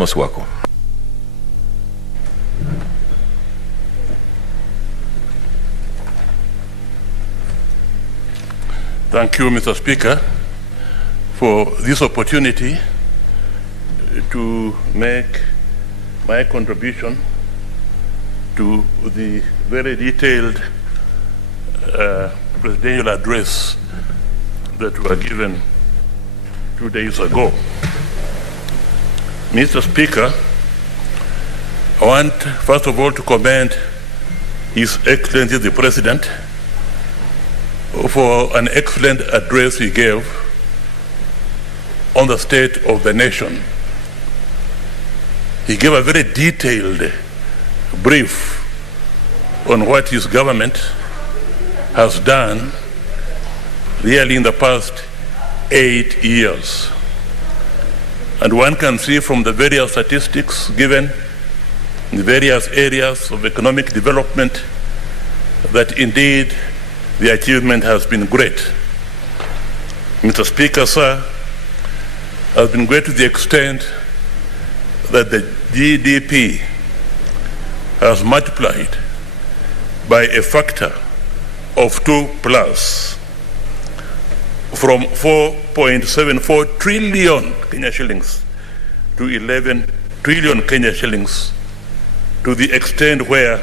Wako. Thank you, Mr. Speaker, for this opportunity to make my contribution to the very detailed presidential address that were given 2 days ago. Mr. Speaker, I want first of all to commend His Excellency the President for an excellent address he gave on the state of the nation. He gave a very detailed brief on what his government has done really in the past 8 years. And one can see from the various statistics given in the various areas of economic development that indeed the achievement has been great. Mr. Speaker, sir, has been great to the extent that the GDP has multiplied by a factor of 2+, from 4.74 trillion Kenya shillings to 11 trillion Kenya shillings, to the extent where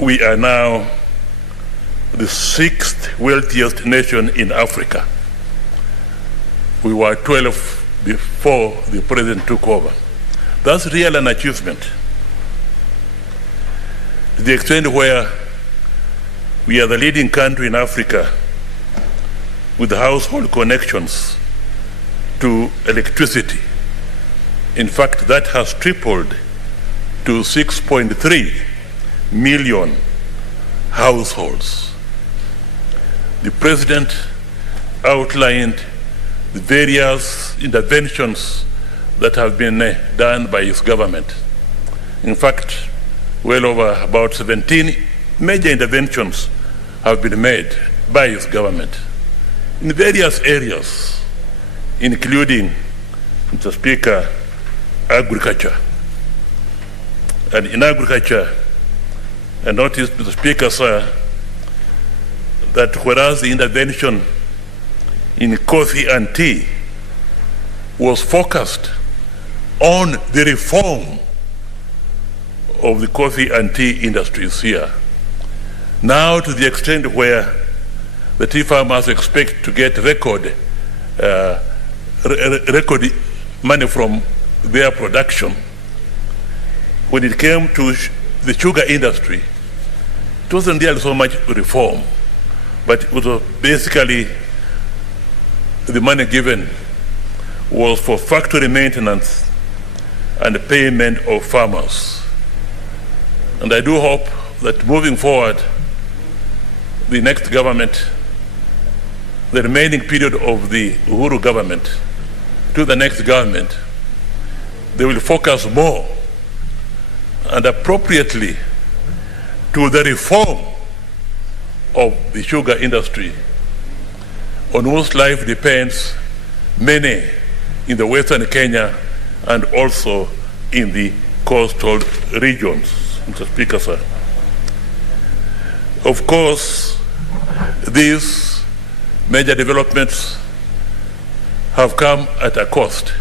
we are now the 6th wealthiest nation in Africa. We were 12 before the president took over. That's really an achievement. To the extent where we are the leading country in Africa with household connections to electricity. In fact, that has tripled to 6.3 million households. The president outlined the various interventions that have been done by his government. In fact, well over about 17 major interventions have been made by his government in various areas, including, Mr. Speaker, agriculture. And in agriculture, I noticed, Mr. Speaker, sir, that whereas the intervention in coffee and tea was focused on the reform of the coffee and tea industries here, now to the extent where the tea farmers expect to get record money from their production. When it came to the sugar industry, it wasn't really so much reform, but it was basically the money given was for factory maintenance and payment of farmers. And I do hope that moving forward, the next government, the remaining period of the Uhuru government to the next government, they will focus more and appropriately to the reform of the sugar industry, on whose life depends many in the Western Kenya and also in the coastal regions. Mr. Speaker, sir. Of course, these major developments have come at a cost,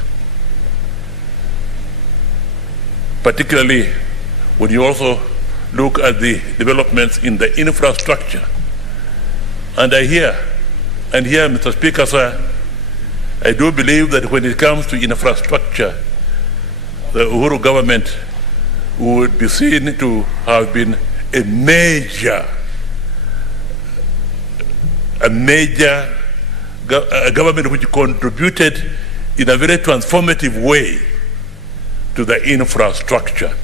particularly when you also look at the developments in the infrastructure. And here, Mr. Speaker, sir, I do believe that when it comes to infrastructure, the Uhuru government would be seen to have been a major government which contributed in a very transformative way to the infrastructure.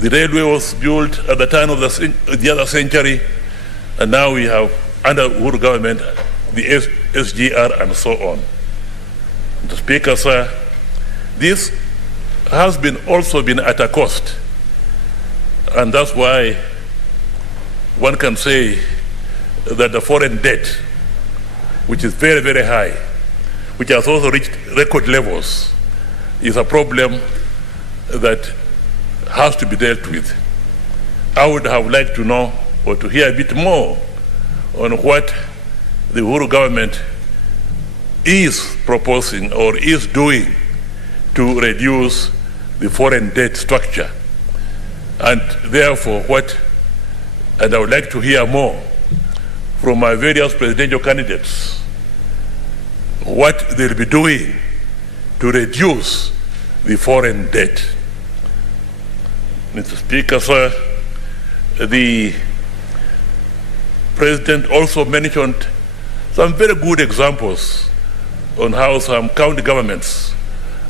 The railway was built at the turn of the other century, and now we have, under Uhuru government, the SGR and so on. Mr. Speaker, sir, this has also been at a cost, and that's why one can say that the foreign debt, which is very, very high, which has also reached record levels, is a problem that has to be dealt with. I would have liked to know or to hear a bit more on what the Uhuru government is proposing or is doing to reduce the foreign debt structure. And therefore, and I would like to hear more from my various presidential candidates, what they'll be doing to reduce the foreign debt. Mr. Speaker, sir, the President also mentioned some very good examples on how some county governments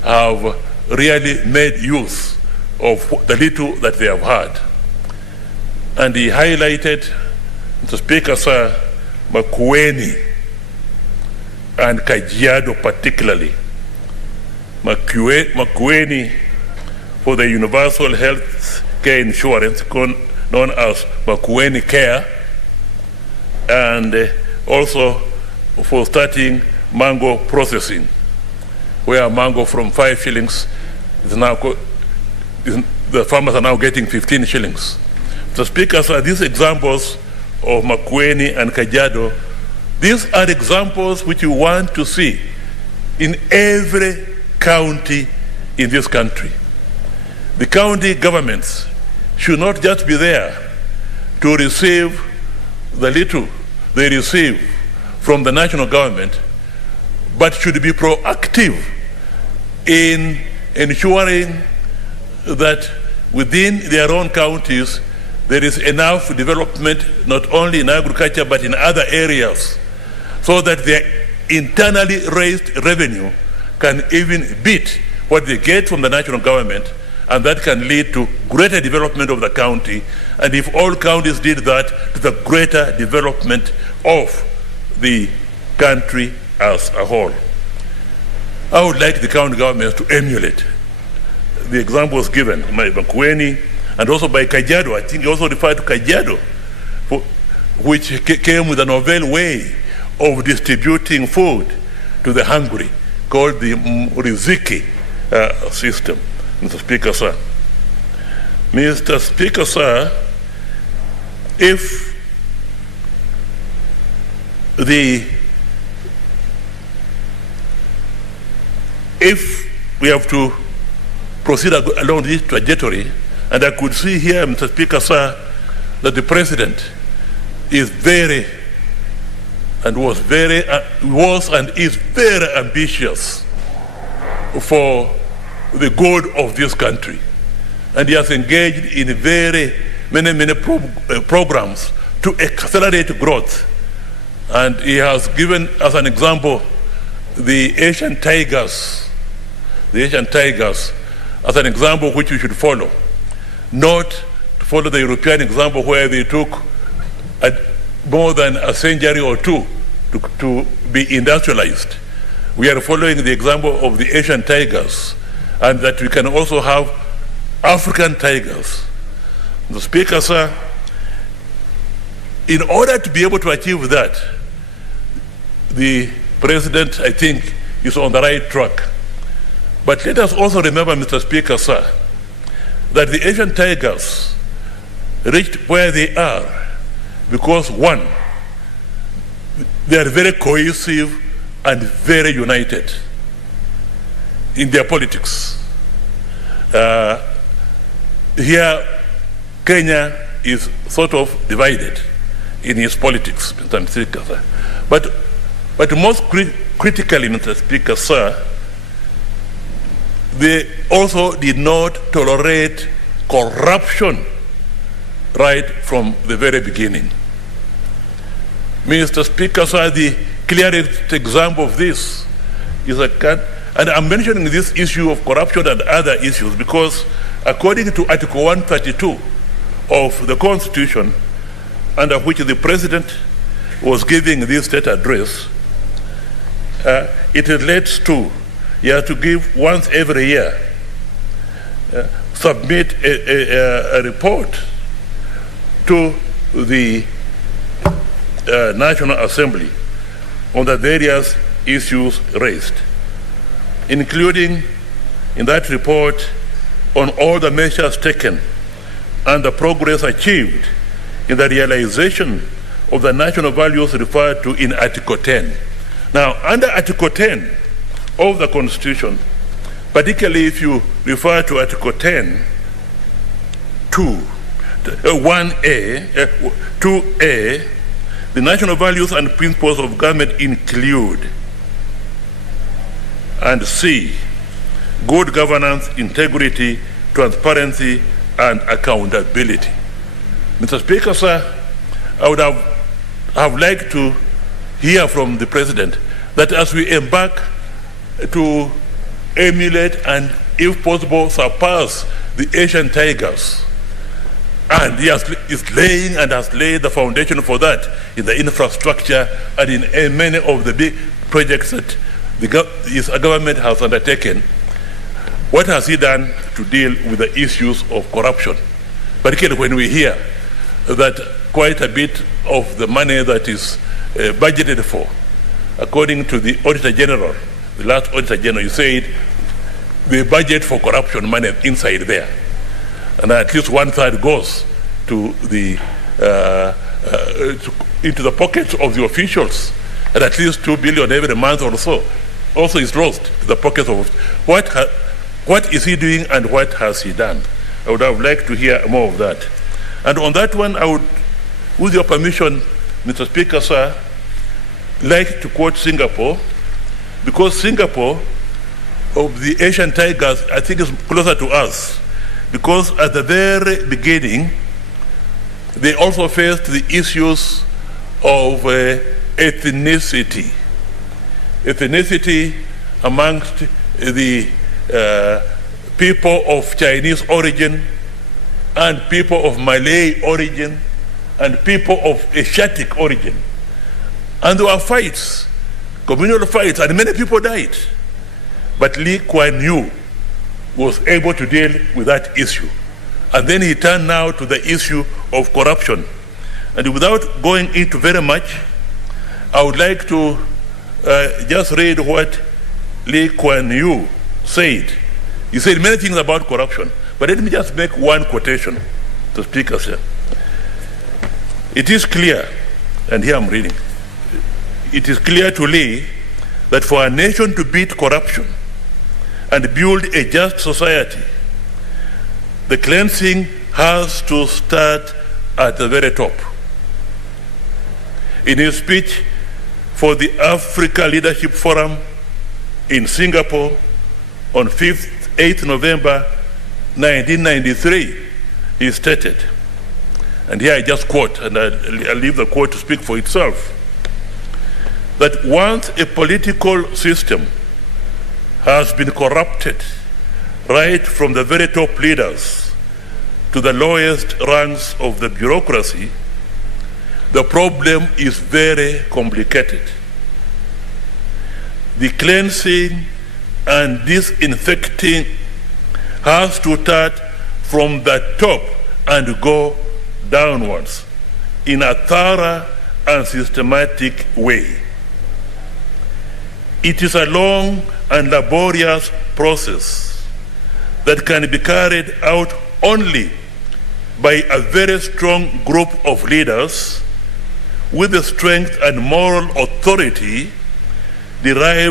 have really made use of the little that they have had. And he highlighted, Mr. Speaker, sir, Makueni and Kajiado particularly. Makueni for the universal health care insurance known as Makueni Care, and also for starting mango processing, where mango from 5 shillings is now, the farmers are now getting 15 shillings. So Speaker, sir, these examples of Makueni and Kajiado, these are examples which you want to see in every county in this country. The county governments should not just be there to receive the little they receive from the national government, but should be proactive in ensuring that within their own counties there is enough development, not only in agriculture but in other areas, so that their internally raised revenue can even beat what they get from the national government, and that can lead to greater development of the county. And if all counties did that, to the greater development of the country as a whole. I would like the county governments to emulate the examples given by Makueni and also by Kajiado. I think he also referred to Kajiado, which came with a novel way of distributing food to the hungry, called the Riziki system. Mr. Speaker, sir. Mr. Speaker, sir, if we have to proceed along this trajectory, and I could see here, Mr. Speaker, sir, that the President is very and was and is very ambitious for the good of this country. And he has engaged in very many programs to accelerate growth. And he has given as an example the Asian tigers as an example which we should follow, not to follow the European example where they took more than a century or two to be industrialized. We are following the example of the Asian tigers, and that we can also have African tigers. The Speaker, sir, in order to be able to achieve that, the President, I think, is on the right track. But let us also remember, Mr. Speaker, sir, that the Asian tigers reached where they are because, one, they are very cohesive and very united in their politics. Here, Kenya is sort of divided in its politics, Mr. Speaker, sir. But most critically, Mr. Speaker, sir, they also did not tolerate corruption right from the very beginning. Mr. Speaker, sir, the clearest example of this is and I'm mentioning this issue of corruption and other issues because according to Article 132 of the Constitution, under which the President was giving this state address, it relates to, you have to give once every year, submit a report to the National Assembly on the various issues raised, including in that report on all the measures taken and the progress achieved in the realization of the national values referred to in Article 10. Now, under Article 10 of the Constitution, particularly if you refer to Article 10, 2A, the national values and principles of government include, and C, good governance, integrity, transparency, and accountability. Mr. Speaker, sir, I would have liked to hear from the President that as we embark to emulate and, if possible, surpass the Asian tigers, and he is laying and has laid the foundation for that in the infrastructure and in many of the big projects that his government has undertaken. What has he done to deal with the issues of corruption? Particularly when we hear that quite a bit of the money that is budgeted for, according to the Auditor General, the last Auditor General, you said the budget for corruption money inside there, and at least 1/3 goes to the into the pockets of the officials, and at least 2 billion every month or so also is lost to the pockets of what is he doing and what has he done? I would have liked to hear more of that. And on that one, I would, with your permission, Mr. Speaker, sir, like to quote Singapore, because Singapore, of the Asian tigers, I think is closer to us, because at the very beginning, they also faced the issues of ethnicity amongst the people of Chinese origin and people of Malay origin and people of Asiatic origin. And there were fights, communal fights, and many people died. But Lee Kuan Yew was able to deal with that issue. And then he turned now to the issue of corruption. And without going into very much, I would like to just read what Lee Kuan Yew said. He said many things about corruption, but let me just make one quotation to Speaker, sir. It is clear, and here I'm reading, it is clear to Lee that for a nation to beat corruption and build a just society, the cleansing has to start at the very top. In his speech for the Africa Leadership Forum in Singapore on 8th November 1993, he stated, and here I just quote, and I'll leave the quote to speak for itself, that once a political system has been corrupted, right from the very top leaders to the lowest ranks of the bureaucracy, the problem is very complicated. The cleansing and disinfecting has to start from the top and go downwards in a thorough and systematic way. It is a long and laborious process that can be carried out only by a very strong group of leaders with the strength and moral authority derived